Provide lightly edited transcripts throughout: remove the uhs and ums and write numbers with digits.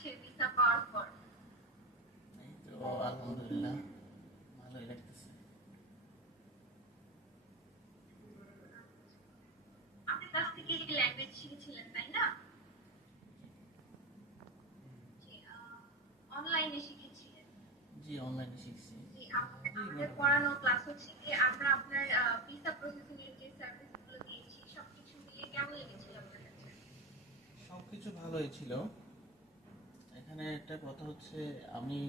লাগছে ভিসা পাওয়ার পর? এই তো আলহামদুলিল্লাহ ভালোই লাগতেছে। আপনি কাছ থেকে ল্যাঙ্গুয়েজ শিখেছিলেন তাই না? জি, অনলাইনে শিখেছিলেন? জি অনলাইনে শিখছি। জি, আমাদের পড়ানো ক্লাস হচ্ছে কি আমরা আপনার ভিসা প্রসেসিং এর যে সার্ভিস গুলো দিয়েছি সবকিছু মিলিয়ে কেমন লেগেছিল আপনার কাছে? সবকিছু ভালোই ছিল। এখানে একটা কথা হচ্ছে আমি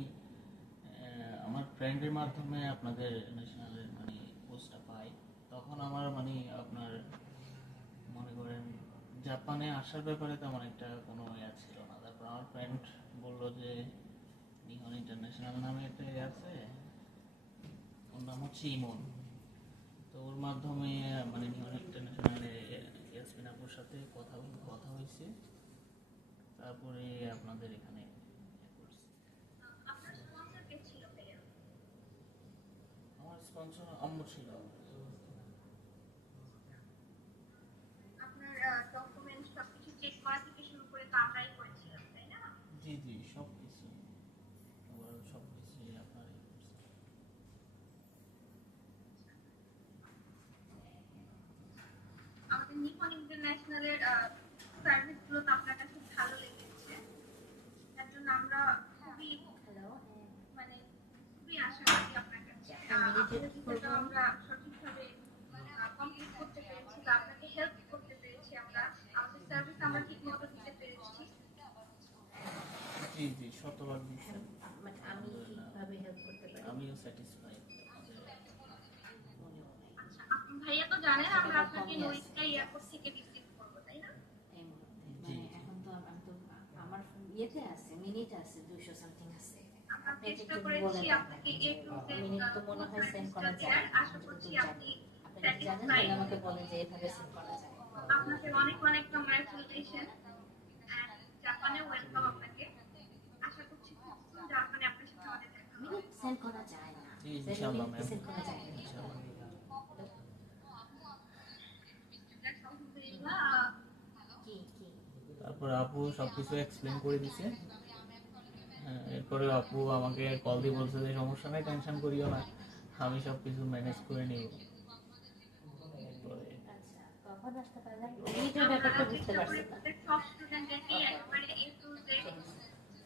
আমার ফ্রেন্ডের মাধ্যমে আপনাদের ন্যাশনালের মানে পোস্টটা পাই। তখন আমার মানে আপনার মনে করেন জাপানে আসার ব্যাপারে তেমন একটা কোনো ইয়া ছিল না। তারপর আমার ফ্রেন্ড বললো যে নিহন ইন্টারন্যাশনাল নামে একটা ইয়ে আছে, ওর নাম হচ্ছে ইমন। তো ওর মাধ্যমে মানে নিহন ইন্টারন্যাশনালে ইয়াসমিন আপুর সাথে কথা হয়েছে, তারপরে আপনাদের এখানে করছি। আপনার স্পন্সর কে ছিল ভাইয়া? আমার স্পন্সর আম্মু ছিল। আপনার ডকুমেন্ট সবকিছু চেক করা থেকে শুরু করে তো আমরাই করেছিলাম তাই না? জি জি সব কিছু, ওভারঅল সব কিছুই আপনারই করছে। আমাদের নিপন ইন্টারন্যাশনালের সার্ভিস গুলো তো আপনার কাছে ভালো লেগেছে, তার জন্য আমরা খুবই মানে খুবই আশাবাদী আপনার কাছে। আপনাদের ভিসাটা আমরা সঠিকভাবে কমপ্লিট করতে পেরেছি বা আপনাকে হেল্প করতে পেরেছি, আমরা আমাদের সার্ভিস আমরা ঠিক মতো দিতে পেরেছি। জি জি শতভাগ দিচ্ছেন। আলহামদুলিল্লাহ আমিও স্যাটিসফাই। আচ্ছা, আপনি ভাইয়া তো জানেন আমরা আপনাকে নরিস্কা এয়ারপোর্ট থেকে রিসিভ করবো তাই না? জি আমরা চেষ্টা করেছি আপনাকে এ টু জেড ফুল সার্ভিসটা দেওয়ার। আশা করছি আপনি স্যাটিসফাইড। আপনাকে অনেক অনেক কংগ্রাচুলেশন এন্ড জাপানে ওয়েলকাম আপনাকে। আশা করছি খুব সুন জাপানে আপনার সাথে আমাদের দেখা হবে। জি ইনশাআল্লাহ ম্যাম, ইনশাআল্লাহ। আলহামদুলিল্লাহ। তারপর আপু সবকিছু এক্সপ্লেন করে দিছে। হ্যাঁ, এরপরে আপু আমাকে কল দিয়ে বলছে যে সমস্যা নেই, টেনশন করিও না, আমি সবকিছু ম্যানেজ করে নিব। এরপরে আমরা চেষ্টা করি প্রত্যেক সব স্টুডেন্টদেরকে একেবারে এ টু জেড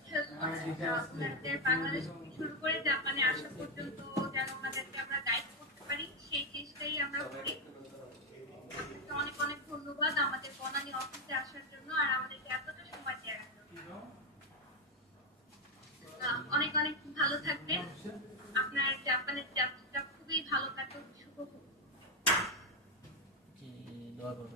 হেল্প করার। আপনাদের বাংলাদেশ থেকে শুরু করে জাপানে আসা পর্যন্ত যেন ওনাদেরকে আমরা গাইড করতে পারি সেই চেষ্টাই আমরা করি। আপনাকে অনেক অনেক ধন্যবাদ আমাদের বনানী অফিসে আসার জন্য আর আমাদেরকে এতটা সময় দেওয়ার জন্য। অনেক অনেক ভালো থাকবেন। আপনার জাপানের যাত্রাটা খুবই ভালো কাটুক, শুভ হোক। জি দোয়া করবেন।